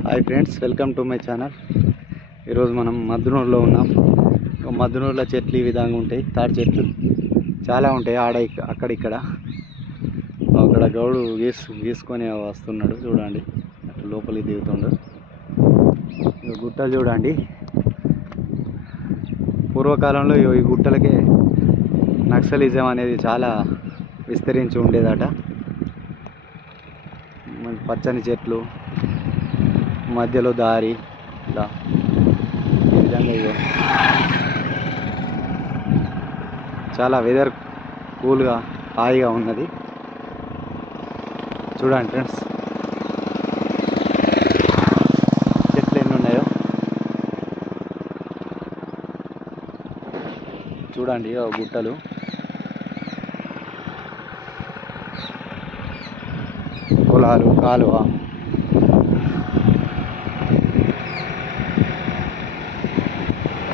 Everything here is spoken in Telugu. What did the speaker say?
Hi friends, welcome to my channel. ఈరోజు మనం మద్దునూరులో ఉన్నాం. మద్దునూరులో చెట్లు ఈ విధంగా ఉంటాయి. తాడి చెట్లు చాలా ఉంటాయి. అక్కడిక్కడ అక్కడ గౌడు గీసుకొని వస్తున్నాడు. చూడండి, అటు లోపలికి దిగుతుండు. గుట్టలు చూడండి. పూర్వకాలంలో ఈ గుట్టలకే నక్సలిజం అనేది చాలా విస్తరించి ఉండేదట. పచ్చని చెట్లు మధ్యలో దారి, ఇలా ఈ విధంగా చాలా వెదర్ కూల్గా హాయిగా ఉన్నది. చూడండి ఫ్రెండ్స్, చెట్లు ఎన్ని ఉన్నాయో చూడండి. గుట్టలు, పొలాలు, కాలువ.